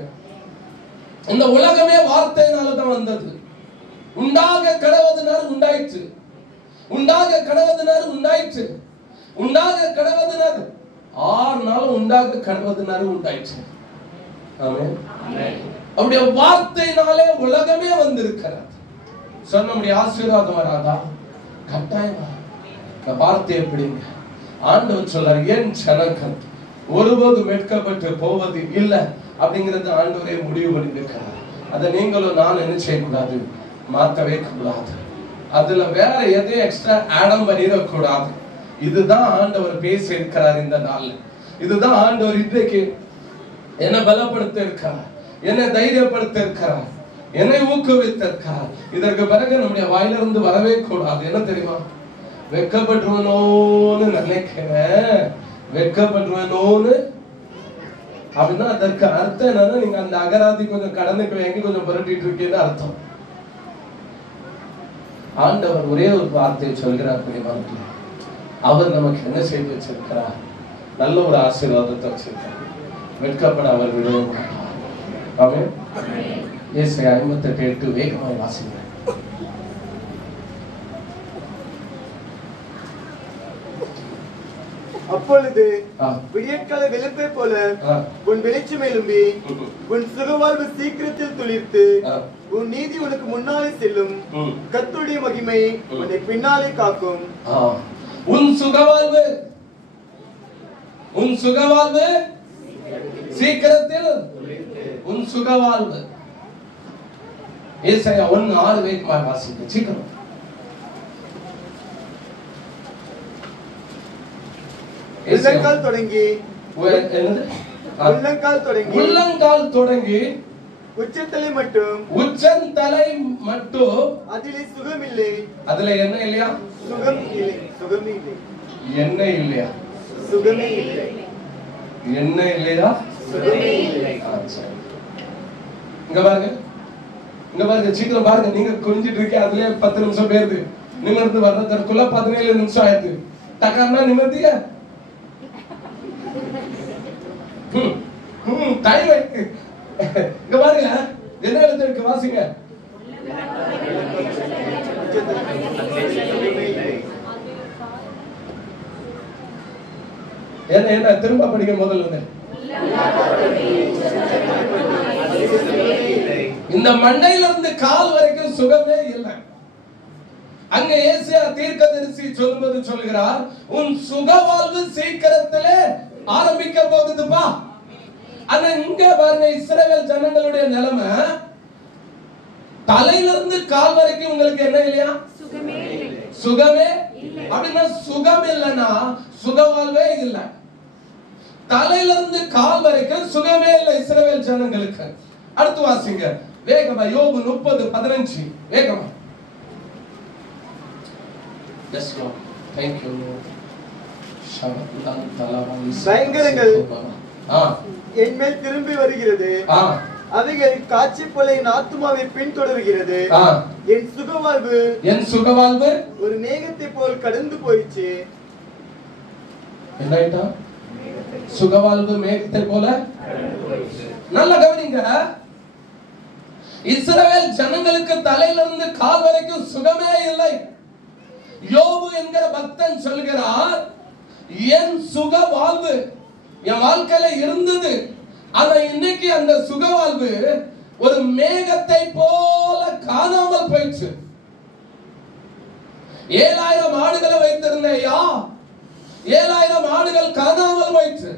இந்த உலகமே வார்த்தையினாலதான் வந்தது. உண்டாக கடவதனால உண்டாயிற்று, உண்டாக கடவதனால உண்டாயிற்று, உண்டாக கடவதனால 6 நாள் உண்டாக கடவதனால உண்டாயிற்று. ஆமென். அவருடைய வார்த்தையினாலே உலகமே வந்திருக்கிறது. சொன்ன நம்முடைய ஆசீர்வாதம் வராதா? கட்டாயமா. இந்த வார்த்தை எப்படிங்க? ஆண்டவர் சொல்றார் என் ஜனங்கள் ஒருபோதும் வெட்கப்பட்டு போவது இல்லை அப்படிங்கறது ஆண்டவரே முடிவு பண்ணிருக்கிறார். அதை நீங்களும் நான் என்ன செய்யக்கூடாது? மாற்றவே கூடாது. அதுல வேற எதையும் எக்ஸ்ட்ரா ஆடம் பண்ணிடக்கூடாது. இதுதான் ஆண்டவர் பேசி இருக்கிறார் இந்த நாள்ல. இதுதான் ஆண்டவர் இன்றைக்கு என்ன பலப்படுத்த இருக்கிறார், என்னை தைரியப்படுத்த இருக்கிறார், என்னை ஊக்குவித்த இருக்கிறார். இதற்கு பிறகு நம்முடைய வாயிலிருந்து வரவே கூடாது. என்ன தெரியுமா? வெட்கப்பட்டுருவனோன்னு நினைக்கிறேன், வெட்கப்பட்டுருவனோன்னு அப்படின்னா அதற்கு அர்த்தம் என்னன்னா நீங்க அந்த அகராதி கொஞ்சம் கடனுக்கு வாங்கி கொஞ்சம் புரட்டிட்டு இருக்கீங்கன்னு அர்த்தம். ஆண்டவர் ஒரே ஒரு வார்த்தையை சொல்கிறார் தெரியுமா? அவர் நமக்கு என்ன செய்து வச்சிருக்கிறார்? நல்ல ஒரு ஆசீர்வாதத்தை வச்சிருக்கிறார். வெட்கப்பட அவர் விடவே மாட்டார். ஆமென். ஏசாயா 58:8 வேகமாய் வாசிங்க. அப்பொழுது விடியற்கால வெளுப்பை போல உன் வெளிச்சம் எழும்பி உன் சுகவாழ்வு சீக்கிரத்தில் துளிர்த்து உன் நீதி உனக்கு முன்னாலே செல்லும். கர்த்தருடைய மகிமை உன்னை பின்னாலே காக்கும். உன் சுகவாழ்வு, உன் சுகவாழ்வு சீக்கிரத்தில், உன் சுகவாழ்வு. ஏசாயா 1:6 வேகமாய் வாசிங்க சீக்கிரம். உள்ளங்கால் தொடங்கி உச்சந்தலை மட்டும் அதிலே சுகம் இல்லை. அதுல என்ன இல்லையா? சுகம் இல்லை. சுகமே இல்லை. என்ன இல்லையா? சுகமே இல்லை. என்ன இல்லையா? சுகமே இல்லை. இங்க பாருங்க, இங்க பாருங்க, சீக்கிரம் பாருங்க. நீங்க குறிஞ்சிட்டு இருக்கீங்க, அதுலயே 10 நிமிஷம் பேருது. நிமிர்ந்து வர்றதுக்குள்ள 17 நிமிஷம் ஆயிடுது. டக்கார்னா நிமிர்த்திய டைம் இருக்கு. இங்க பாருங்க, என்ன எழுதிருக்கு வாசிங்க. என்ன திரும்ப படிக்க முதல்ல. இந்த மண்டையில இருந்து கால் வரைக்கும் சுகமே இல்லை. அங்க ஏசாயா தீர்க்கதரிசி சொல்லும்போது சொல்கிறார் உன் சுகவாழ்வு சீக்கிரத்திலே ஆரம்பிக்க போகுதுப்பா. ஆனா இங்க பாருங்க, இஸ்ரவேல் ஜனங்களுடைய நிலைமை தலையிலிருந்து கால் வரைக்கும் உங்களுக்கு என்ன இல்லையா? சுகமே. அப்படின்னா சுகம் இல்லைன்னா சுகவாழ்வே இல்லை. தலையிலிருந்து கால் வரைக்கும் சுகமே இல்லை இஸ்ரவேல் ஜனங்களுக்கு. அடுத்து வாசிங்க வேகமா. யோபு 30:15 வேகமா. Yes Lord, thank you Lord. பயங்கரங்கள் என் மேல் திரும்பி வருகிறது. அவைகள் காட்சி போல என் ஆத்துமாவை பின்தொடர்கிறது. என் சுகவாழ்வு ஒரு மேகத்தை போல் கடந்து போயிடுச்சு. என்னாயிட்டா? சுகவாழ்வு மேகத்தை போல. நல்ல கவனிங்க, இஸ்ரவேல் ஜனங்களுக்கு தலையிலிருந்து கால் வரைக்கும் சுகமே இல்லை. யோபு என்கிற பக்தன் சொல்கிறார் என் சுக வாழ்வு என் வாழ்க்கையில இருந்தது, ஆனா இன்னைக்கு அந்த சுக வாழ்வு ஒரு மேகத்தை போல காணாமல் போயிடுச்சு. 7000 ஆடுகளை வைத்திருந்தேயா, 7000 ஆடுகள் காணாமல் போயிடுச்சு.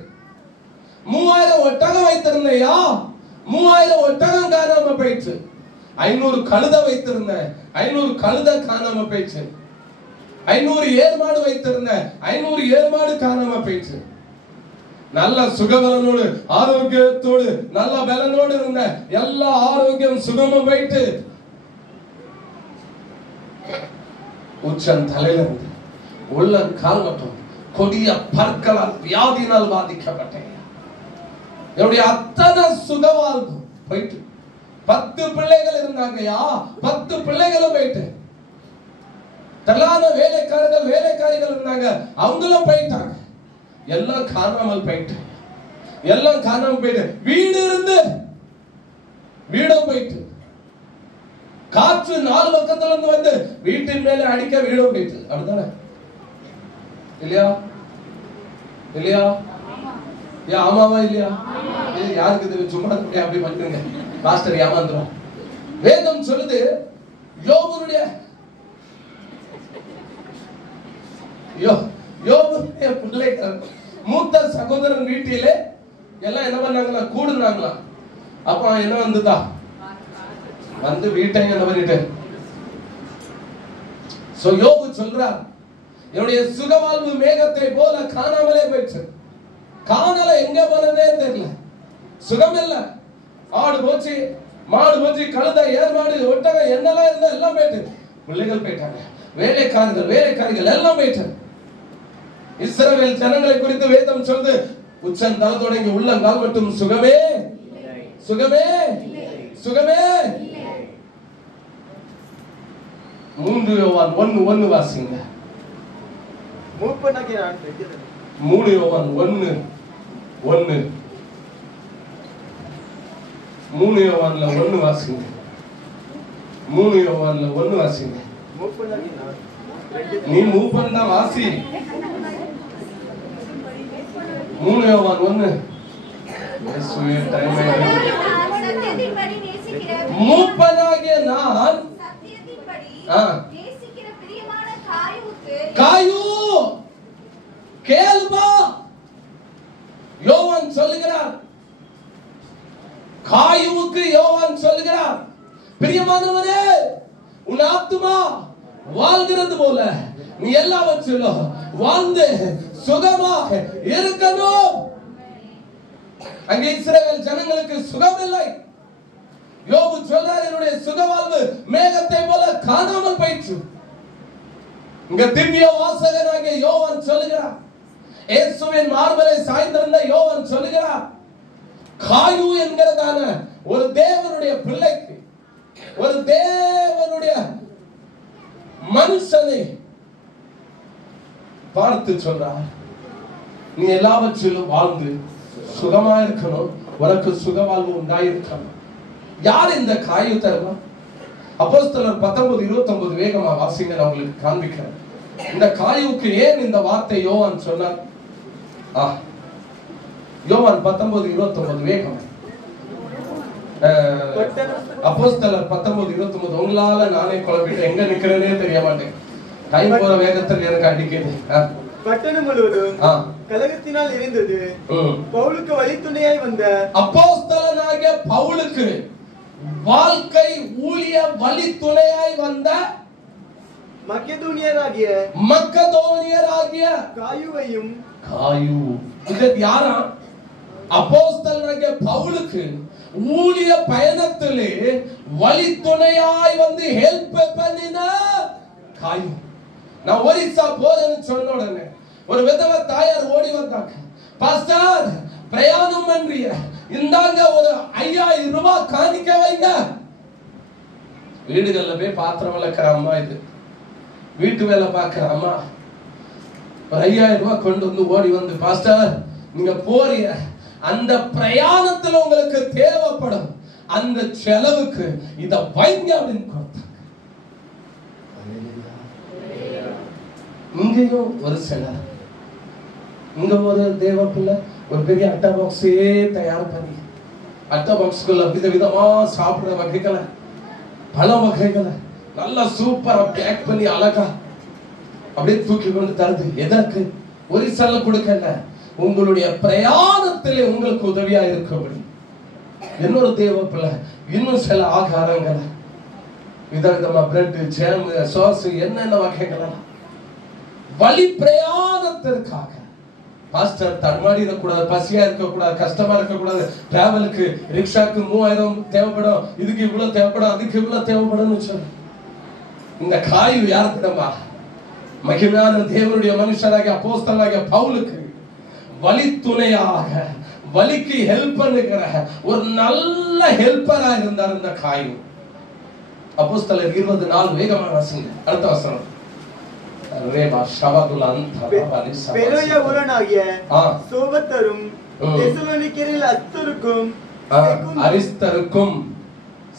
3000 ஒட்டகம் வைத்திருந்தேயா, 3000 ஒட்டகம் காணாம போயிடுச்சு. 500 கழுதை வைத்திருந்தேன், 500 கழுதை காணாம போயிடுச்சு. 500 ஏர்மாடு வைத்திருந்தேன், 500 ஏர்மாடு காணாம போயிடுச்சு. நல்ல சுகபலனோடு ஆரோக்கியத்தோடு நல்ல பலனோடு இருந்த எல்லா ஆரோக்கியம் சுகமும் போயிட்டு உச்சன் தலையிலிருந்து உள்ளம் கால்வட்டும் கொடிய பற்களால் வியாதியினால் பாதிக்கப்பட்டேன். என்னுடைய அத்தனை சுகவாழ்வு போயிட்டு 10 பிள்ளைகள் இருந்தாங்கயா, 10 பிள்ளைகளும் போயிட்டு. தலான வேலைக்காரிகள் இருந்தாங்க, அவங்களும் போயிட்டாங்க. எல்லாம் காணாமல் போயிட்டு, எல்லாம் காணாமல் போயிட்டு. வீடு இருந்து வீடும் போயிட்டு. காற்று 4 பக்கத்துல இருந்து வந்து வீட்டின் மேல அடிக்க வீடும் போயிட்டு. அப்படிதானே இல்லையா? இல்லையா? ஏன் ஆமாவா இல்லையா? யாருக்கு தெரியும்? சும்மா அப்படி பண்ணுங்க. மாஸ்டர் ஏமாந்துரும். வேதம் சொல்லுது யோபுடைய பிள்ளைகள் மூத்த சகோதரன் வீட்டிலே எல்லாம் என்ன பண்ணாங்களா? கூடுனாங்களா? அப்ப என்ன வந்துதா? வந்து வீட்டை என்ன பண்ணிட்டு யோபு சொல்றார், என்னுடைய சுகவாழ்வு மேகத்தை போல காணாமலே போயிடுச்சு. காணல, எங்க போனதே தெரியல. சுகம் இல்ல. ஆடு போச்சு, மாடு போச்சு, கழுதை, ஏர்மாடு, ஒட்டகம் என்னெல்லாம் இருந்தா எல்லாம் போயிட்டு. பிள்ளைகள் போயிட்டாங்க, வேலைக்காரிகள் எல்லாம் போயிட்டாங்க. இஸ்ரவேல் ஜனங்களை குறித்து வேதம் சொல்லுது, உச்சந்தால் தொடங்கி உள்ளங்கால் மட்டும் சுகமே சுகமே சுகமே. 3 யோவான் 1:1 வாசிங்க. 3 யோவான் 1:1 3 யோவான்ல 1 வாசிங்க. 3 யோவான்ல 1 வாசிங்க. நீ மூப்பன் தான் வாசி. 3 யோவான் 1. இயேசுவே டைம் சத்தியத்தின்படி நேசிக்கிற மூப்பனாகிய நான் சத்தியத்தின்படி ஆ நேசிக்கிற பிரியமான காயுவுக்கு காயு கேளுமா. யோவான் சொல்லுகிறார், காயுவுக்கு யோவான் சொல்லுகிறார், பிரியமானவரே, உன் ஆத்துமா வாழ்கிறது போல நீ எல்லாவற்றிலும் வாழ்ந்து சுகமாக இருக்கணும். அங்கே இஸ்ரவேல் ஜனங்களுக்கு சுகம் இல்லை. யோபு சொல்றார், என்னுடைய சுகவாழ்வு மேகத்தை போல காணாமல் போயிற்று. இங்க திவ்ய வாசகனாகிய யோவான் சொல்லுகிறார், இயேசுவின் மார்பலை சாய்ந்திருந்த யோவான் சொல்லுகிறார், காயு என்கிறதான ஒரு தேவனுடைய பிள்ளைக்கு, ஒரு தேவனுடைய மனுஷனை பார்த்து சொல்றார், நீ எல்லாவற்றிலும் வாழ்ந்து சுகமா இருக்கணும், உனக்கு சுகவாழ்வு உண்டாயிருக்கணும். யார் இந்த காயு தருவா? அப்போஸ்தலர் 19:29 வேகமா வாசிங்க, நான் உங்களுக்கு காண்பிக்கிறேன். இந்த காயுக்கு ஏன் இந்த வார்த்தை யோவான் சொன்னார்? யோவான் 19:29 வேகமா. அப்போஸ்தலர் 19:29. உங்களால நானே குழப்பிட்டு எங்க நிக்கிறேனே தெரிய மாட்டேன். டைம் போற வேகத்தில் எனக்கு அடிக்குது. பட்டணம் முழுவதும் கலகத்தினால் இருந்தது. பவுலுக்கு வழித்துணையாய் வந்த அப்போஸ்தலனாகிய பவுலுக்கு வாழ்க்கை ஊழிய வழித்துணையாய் வந்த மக்கதோனியராகிய காயுவையும் காயு. இது யாரா? அப்போஸ்தலனாகிய பவுலுக்கு ஊழிய பயணத்திலே வழித்துணையாய் வந்து ஹெல்ப் பண்ணின காயு. நான் ஒரிசா போறேன்னு சொன்ன உடனே ஒரு விதவ தாயார் ஓடி வந்தாங்க, பாஸ்டர் பிரயாணம் பண்றிய, இந்தாங்க ஒரு 5000 ரூபாய் காணிக்க வைங்க. வீடுகள்ல போய் பாத்திரம் விளக்குற அம்மா, இது வீட்டு வேலை பார்க்கிற அம்மா, ஒரு 5000 ரூபாய் கொண்டு வந்து ஓடி வந்து, பாஸ்டர் நீங்க போறிய அந்த பிரயாணத்துல உங்களுக்கு தேவைப்படும் அந்த செலவுக்கு இத வைங்க அப்படின்னு கொடுத்தாங்க. இங்கேயும் ஒரு சிலர், இங்க ஒரு தேவ பிள்ளை ஒரு பெரிய அட்டா பாக்ஸே தயார் பண்ணி, அட்டா பாக்ஸ்குள்ள விதவிதமா சாப்பிடுற வகைகளை, பல வகைகளை நல்லா சூப்பரா பேக் பண்ணி அழகா அப்படியே தூக்கி கொண்டு தருது. எதற்கு? ஒரு சில கொடுக்கல, உங்களுடைய பிரயாணத்திலே உங்களுக்கு உதவியா இருக்கபடி. இன்னொரு தேவ பிள்ளை இன்னும் சில ஆகாரங்களை விதவிதமா பிரெட், ஜாம், சாஸ், என்னென்ன வகைகள் வழி பிரயாணத்திற்காக. பாஸ்டர் தடுமாறிடக்கூடாது, பசியா இருக்கக்கூடாது, கஷ்டமா இருக்கக்கூடாது, டிராவலுக்கு ரிக்ஷாக்கு 3000 தேவைப்படும், இதுக்கு இவ்வளவு தேவைப்படும், அதுக்கு இவ்வளவு தேவைப்படும் சொல்லு. இந்த காயு யாருக்குமா? மகிமையான தேவனுடைய மனுஷராகிய அப்போஸ்தலனாகிய பவுலுக்கு வழித்துணையாக, வலிக்கு ஹெல்ப் பண்ணுகிற ஒரு நல்ல ஹெல்ப்பரா இருந்தார் இந்த காயும். அப்போஸ்தலர் 20:4 வேகமா வாசிங்க. அடுத்த வசனம். ரேபா ஷவதுல் அன்தபாலி பெரோயா ஊரனாகிய சோபத்தரும் தெசலோனிக்கேரில் அரிஸ்தருக்கும்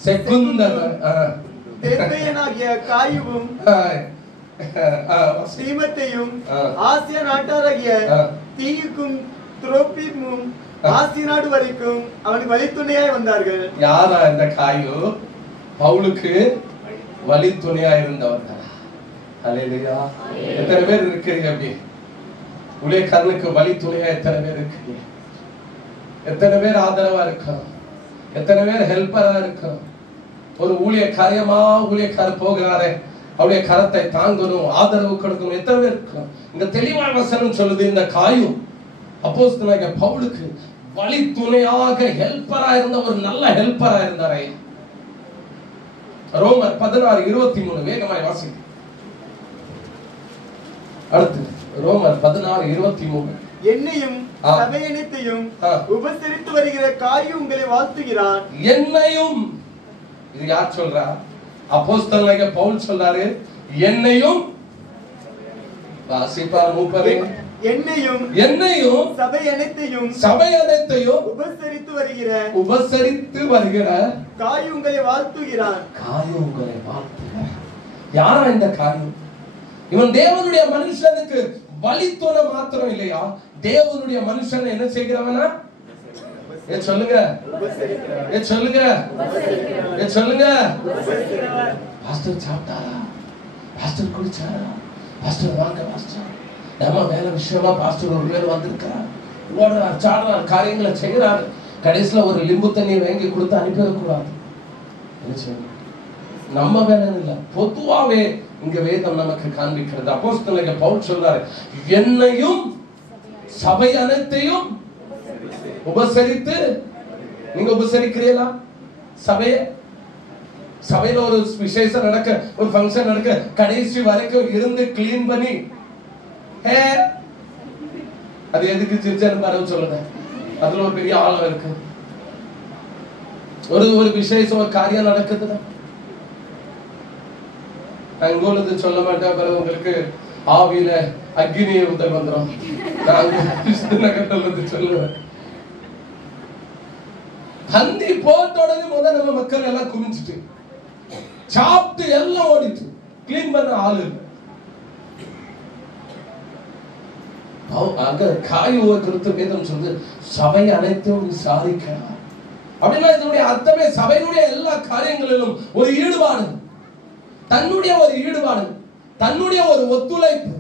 செகுந்தர் தெர்பேயனாகிய காயுவும் ஸ்ரீமத்தையும் ஆசியா நாட்டாராகிய தீயுக்கும் துரோபிமும் ஆசியா நாடு வரைக்கும் அவனுக்கு வழித்துணையாய் வந்தார்கள். யாரா இந்த காயு? பவுலுக்கு வழித்துணையா இருந்தவர்கள். அல்லேலூயா. எத்தனை பேர் இருக்கிறீங்க அப்படி ஊழியக்காரனுக்கு வழித்துணையா? எத்தனை பேர் இருக்கிறீங்க? எத்தனை பேர் ஆதரவா இருக்கோம்? எத்தனை பேர் ஹெல்ப்பரா இருக்கோம்? ஒரு ஊழியக்காரர் போகிறாரே, அவருடைய கரத்தை தாங்கணும், ஆதரவு கொடுக்கணும். எத்தனை பேர் இருக்கோம்? இந்த தெளிவான வசனம் சொல்லுது, இந்த காயு அப்போஸ்தலனாகிய பவுலுக்கு வழித்துணையாக ஹெல்ப்பரா இருந்த ஒரு நல்ல ஹெல்ப்பரா இருந்தாரே. ரோமர் 16:23 வேகமாய் வாசிங்க. அடுத்து ரோமர் 16:23. என்னையும் சபையனைத்தையும் உபசரித்து வருகிற காயு உங்களை வாழ்த்துகிறான். என்னையும், இது யார் சொல்றா? அப்போஸ்தலனாகிய பவுல் சொல்றாரு. என்னையும் வாசிப்பா மூப்பரே. என்னையும் சபையனைத்தையும் உபசரித்து வருகிற காயு உங்களை வாழ்த்துகிறான். காயு உங்களை வாழ்த்துகிறான். யாரா இந்த காயு? இவன் தேவனுடைய மனுஷனுக்கு வழித்துணை மாத்திரம் இல்லையா, தேவனுடைய மனுஷன் என்ன செய்கிறவனா? சொல்லுங்க, சொல்லுங்க, சொல்லுங்க. பாஸ்டர் சாப்பிட்டாரா? பாஸ்டர் குடிச்சாரா? பாஸ்டர் வாங்க பாஸ்டர், நம்ம வேலை விஷயமா பாஸ்டர் ஒரு பேர் வந்திருக்கிறார், ஓடுறார், சாடுறார், காரியங்களை செய்கிறார். கடைசியில ஒரு லிம்பு தண்ணியை வாங்கி கொடுத்து அனுப்பிடக்கூடாது. என்ன செய்யணும்? நம்ம வேலை இல்லை, பொதுவாவே இங்க வேதம் நமக்கு காண்பிக்கிறது. அப்போஸ்தலனாகிய பவுல் சொல்றாரு, என்னையும் சபை அனைத்தையும் உபசரித்து. நீங்க உபசரிக்கிறீங்களா சபையில ஒரு விசேஷம் நடக்க, ஒரு ஃபங்க்ஷன் நடக்க, கடைசி வரைக்கும் இருந்து கிளீன் பண்ணி, அது எதுக்கு சிரிச்சேன்னு பாரு சொல்லுங்க. அதுல ஒரு பெரிய ஆழம் இருக்கு. ஒரு விசேஷம், ஒரு காரியம் நடக்குதுன்னா அங்கோலது சொல்ல மாட்டேன், பிறகு உங்களுக்கு ஆவியில அக்னியை முதல் வந்துடும். நான் சொல்லுவேன். தந்தி போட்ட உடனே முதல் நம்ம மக்கள் எல்லாம் குமிஞ்சிட்டு சாப்பிட்டு எல்லாம் ஓடிட்டு கிளீன் பண்ண ஆளு இல்லை. அங்க காயுவை குறித்து வேதம் சொல்லுது, சபை அனைத்தும் விசாரிக்கலாம். அப்படின்னா இதனுடைய அர்த்தமே சபையினுடைய எல்லா காரியங்களிலும் ஒரு ஈடுபாடு, தன்னுடைய ஒரு ஈடுபாடு, தன்னுடைய ஒரு ஒத்துழைப்பு.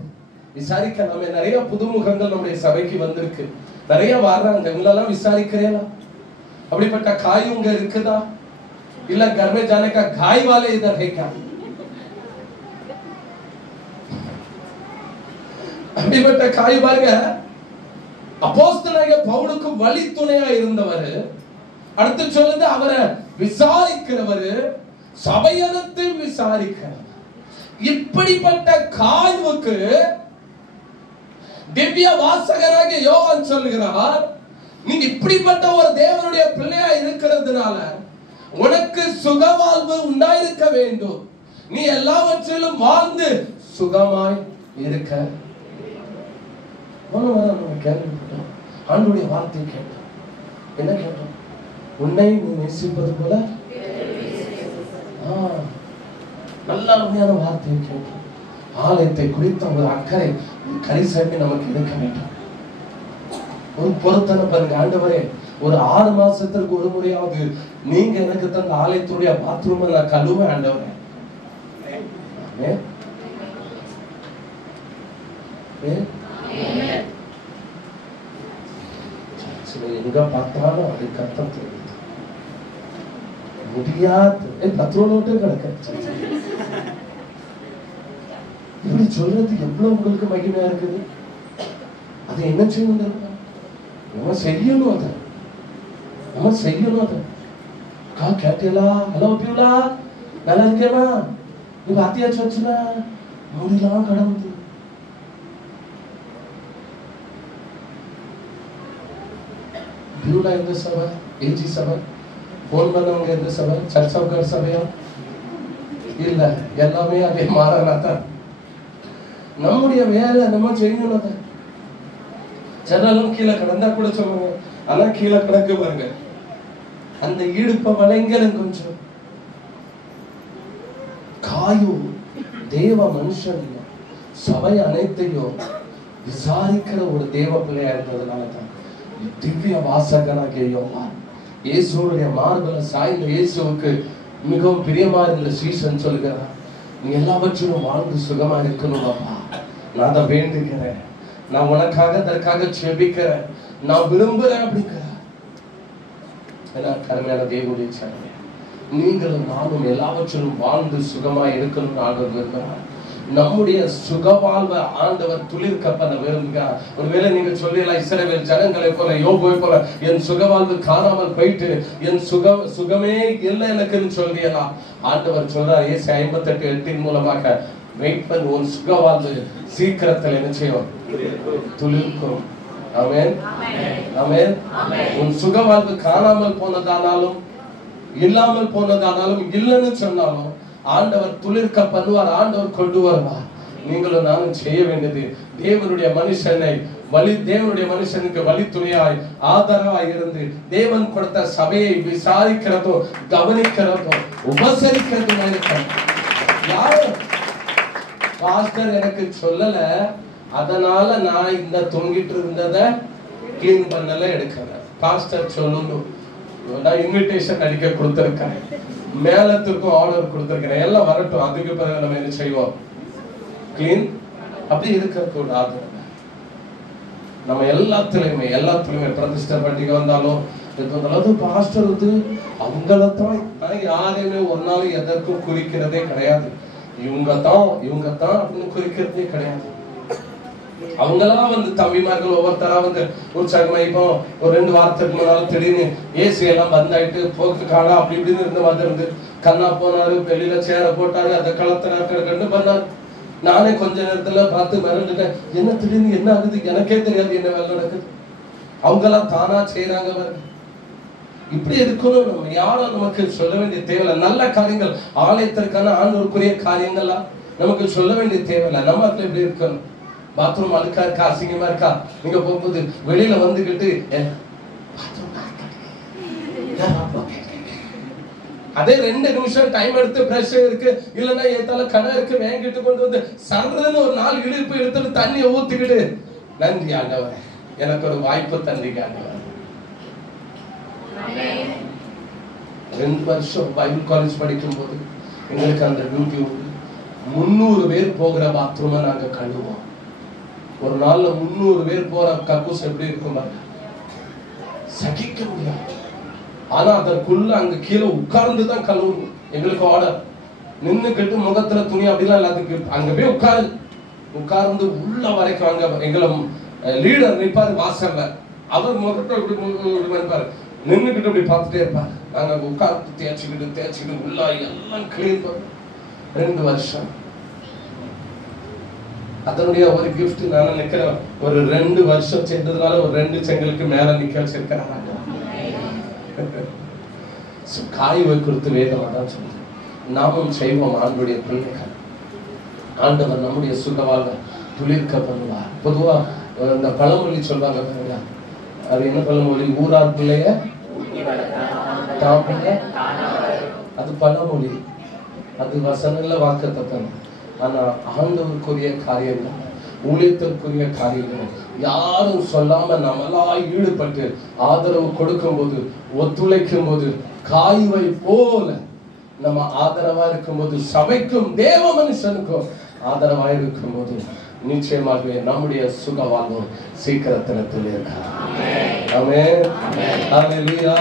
விசாரிக்கலாமே. நிறைய புதுமுகங்கள் நம்முடைய சபைக்கு வந்திருக்கு, நிறைய வர்றாங்க. இவங்களெல்லாம் விசாரிக்கிறேன். அப்படிப்பட்ட காயுங்க இருக்குதா? இல்ல घर में जाने का घाई वाले इधर है क्या? அப்படிப்பட்ட காய் பாருங்க. அப்போஸ்தலனாகிய பவுலுக்கு வழித்துணையா இருந்தவர். அடுத்து சொல்லுது, அவரை விசாரிக்கிறவர், சபையனத்தை விசாரிக்கிறவர். இப்படிப்பட்ட காய்வுக்கு திவ்ய வாசகராகிய யோவான் சொல்லுகிறார், நீங்க இப்படிப்பட்ட ஒரு தேவனுடைய பிள்ளையா இருக்கிறதுனால உனக்கு சுகவாழ்வு உண்டாயிருக்க வேண்டும். நீ எல்லாவற்றிலும் வாழ்ந்து சுகமாய் இருக்க. கேள்விப்பட்டோம், ஆண்டுடைய வார்த்தை கேட்டோம். என்ன கேட்டோம்? உன்னை நீ நேசிப்பது போல. நல்ல அருமையான வார்த்தையை கேட்டோம். ஆலயத்தை குறித்த ஒரு அக்கறை, கரிசனை நமக்கு இருக்க வேண்டும். ஒரு பொருத்தனை பாருங்க. ஆண்டவரே, ஒரு 6 மாசத்திற்கு ஒரு முறையாவது நீங்க எனக்கு தந்த ஆலயத்துடைய பாத்ரூம் நான் கழுவ. ஆண்டவரே, எங்க பார்த்தாலும் அது கத்தம் தெரியுது, முடியாது. பத்ரோனோட்டே கிடக்க. இப்படி சொல்றது எவ்வளவு உங்களுக்கு மகிமையா இருக்குது. அது என்ன செய்யணும்? நம்ம செய்யணும். அதை நம்ம செய்யணும். அதை கேட்டீங்களா? ஹலோ பியூலா, நல்லா இருக்கேமா? நீங்க ஆத்தியாச்சு வச்சுனா முடியலாம் கடவுது. பியூலா எந்த சபை? ஏஜி சபை? போன் பண்ணவங்க எந்த சபை? சர்ச் ஆஃப் காட் சபையா? இல்ல, எல்லாமே அதே மாறலாம். நம்முடைய வேலை நம்ம செய்யணும். ஜனலும் கீழே கிடந்தா கூட சொல்லுங்க, ஆனா கீழே கிடக்கு பாருங்க. அந்த ஈடுப்ப வளைங்கலும் கொஞ்சம் காயு தேவ மனுஷன் சபை அனைத்தையும் விசாரிக்கிற ஒரு தேவ பிள்ளையா இருந்ததுனாலதான் திவ்ய வாசகனாகியோம் இயேசுடைய மார்பல சாய்ந்த இயேசுவுக்கு மிகவும் பிரியமா இருந்த சீசன் சொல்லுகிறார், நீ எல்லாவற்றிலும் வாழ்ந்து சுகமா இருக்கணும் அப்பா, நான் அதை வேண்டுகிறேன், நான் உனக்காக அதற்காக செபிக்கிறேன், நான் விரும்புறேன் அப்படிங்கிறார். ஏன்னா கருமையான தேவனுடைய சனமே, நீங்களும் நானும் எல்லாவற்றிலும் வாழ்ந்து சுகமா இருக்கணும்னு ஆண்டவர் விரும்புகிறார். நம்முடைய சுகவாழ்வை ஆண்டவர் துளிர்க்க பண்ண விரும்புகிறார். ஒருவேளை நீங்க சொல்லலாம், இஸ்ரவேல் ஜனங்களை போல யோபுவை போல என் சுகவாழ்வு காணாமல் போயிட்டு என் சுகமே இல்லை எனக்குன்னு சொல்றீங்களா? ஆண்டவர் சொல்றார் ஏசு 58:8 மூலமாக, வெயிட் பண்ணு, உன் சுகவாழ்வு சீக்கிரத்தில் என்ன செய்யும்? துளிர்க்கும். ஆமென், ஆமென். உன் சுகவாழ்வு காணாமல் போனதானாலும் இல்லாமல் போனதானாலும் இல்லைன்னு சொன்னாலும் ஆண்டவர் துளிர்க்க பண்ணுவார், ஆண்டவர் கொண்டு வருவார். நீங்களும் நானும் செய்ய வேண்டியது தேவனுடைய மனுஷனுக்கு வழி துணையாய் ஆதரவாய் இருந்து தேவன் கொடுத்த சபையை விசாரிக்கிறதோ கவனிக்கிறதோ உபசரிக்கிறதோ. யாரும் பாஸ்டர் எனக்கு சொல்லல, அதனால நான் இந்த தொங்கிட்டு இருந்ததை கிளீன் பண்ணல எடுக்கல. பாஸ்டர் சொல்லணும், நான் இன்விடேஷன் அடிக்க கொடுத்திருக்கேன், மேலத்திற்கும் ஆர்டர் கொடுத்திருக்கிறேன், எல்லாம் வரட்டும், அதுக்கு பிறகு நம்ம என்ன செய்வோம்? கிளீன். அப்படி இருக்கக்கூடாது. நம்ம எல்லாத்துலயுமே பிரதிஷ்டை பண்டிகை வந்தாலும் பாஸ்டர் வந்து அவங்களத்தான், யாரையுமே ஒரு நாள் எதற்கும் குறிக்கிறதே கிடையாது. இவங்க தான் அப்படின்னு குறிக்கிறதே கிடையாது. அவங்கெல்லாம் வந்து தம்பிமார்கள் ஒவ்வொருத்தரா வந்து உற்சாகமா, இப்போ ஒரு 2 வாரத்துக்கு முன்னாலும் திடீர்னு ஏசி எல்லாம் பந்தாயிட்டு போக்கு காடா அப்படி இப்படின்னு இருந்த மாதிரி இருந்து கண்ணா போனாரு, வெளியில சேர போட்டாரு, அதை கலத்தினாரு பண்ணாரு. நானே கொஞ்ச நேரத்துல பார்த்து மிரண்டுட்டேன், என்ன திடீர்னு என்ன ஆகுது எனக்கே தெரியாது, என்ன வேலை நடக்குது. அவங்க எல்லாம் தானா செய்யறாங்க. இப்படி இருக்கணும். நம்ம யாரும் நமக்கு சொல்ல வேண்டிய தேவையில்லை. நல்ல காரியங்கள், ஆலயத்திற்கான ஆண்டவருக்குரிய காரியங்கள்லாம் நமக்கு சொல்ல வேண்டிய தேவையில்லை. நம்ம அதுல இப்படி இருக்கணும். பாத்ரூம் அழுக்கா இருக்கா, அசிங்கமா இருக்கா, நீங்க போகும்போது வெளியில வந்துகிட்டு அதே 2 நிமிஷம் டைம் எடுத்து பிரஷ் இருக்கு இல்லன்னா ஏத்தால கடை இருக்கு வாங்கிட்டு கொண்டு வந்து சர்றன்னு ஒரு 4 இழுப்பு எடுத்துட்டு தண்ணியை ஊத்திக்கிட்டு, நன்றி ஆண்டவரே எனக்கு ஒரு வாய்ப்பு தந்தீங்க ஆண்டவரே. 2 வருஷம் பைபிள் காலேஜ் படிக்கும் போது எங்களுக்கு அந்த டியூட்டி உண்டு. 300 பேர் போகிற பாத்ரூமை நாங்க கழுவோம். ஒரு நாள்ல 300 பேர் போற கக்கூஸ் எப்படி இருக்கும் சகிக்க முடியாது. ஆனா அதற்குள்ள அங்க கீழே உட்கார்ந்துதான் கழுவணும். எங்களுக்கு ஆர்டர், நின்னுக்கிட்டு முகத்துல துணி அப்படிலாம் எல்லாத்துக்கு அங்க போய் உட்கார்ந்து உள்ள வரைக்கும். அங்க எங்களை லீடர் நிற்பாரு வாசல்ல, அவர் முகத்தை இப்படி இருப்பாரு, நின்னுக்கிட்டு இப்படி பார்த்துட்டே இருப்பாரு. நாங்க உட்கார்ந்து தேய்ச்சிக்கிட்டு உள்ள எல்லாம் கிளீன் பண்ணோம். 2 வருஷம். அதனுடைய ஒரு கிஃப்ட் நான் நினைக்கிறேன், ஒரு 2 வருஷம் சென்றதுனால ஒரு 2 செங்கலுக்கு மேல நிக்க வச்சிருக்கிறாங்க. காய் வைக்கிறது வேதம் அதான் சொல்லுது. நாமும் செய்வோம் ஆண்டுடைய பிள்ளைகள். ஆண்டவர் நம்முடைய சுகவாழ்வை துளிர்க்க பண்ணுவார். பொதுவா இந்த பழமொழி சொல்வாங்க, அது என்ன பழமொழி? ஊரார் பிள்ளைய அது பழமொழி, அது வசனங்கள வாக்குத்தத்தம். ஆனா ஆண்டவருக்குரிய காரியங்கள், ஊழியத்திற்குரிய காரியங்கள் யாரும் சொல்லாம நம்மளா ஈடுபட்டு ஆதரவு கொடுக்கும் போது, ஒத்துழைக்கும் போது, காய்வை போல நம்ம ஆதரவா இருக்கும் போது, சபைக்கும் தேவ மனுஷனுக்கும் ஆதரவா இருக்கும் போது நிச்சயமாகவே நம்முடைய சுகவாழ்வு சீக்கிரத்தில் துளிர்க்கும். ஆமென், ஹல்லேலூயா.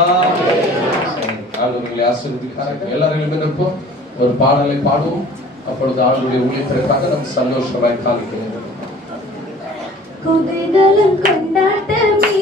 ஆண்டவரை ஆசீர்வதிப்பாராக. எல்லாரும் இருப்போம், ஒரு பாடலை பாடுவோம். அப்பொழுது ஆண்டுடைய ஊழியத்திற்காக நம்ம சந்தோஷமாய் காணிக்கிறோம். கொண்டாட்டமே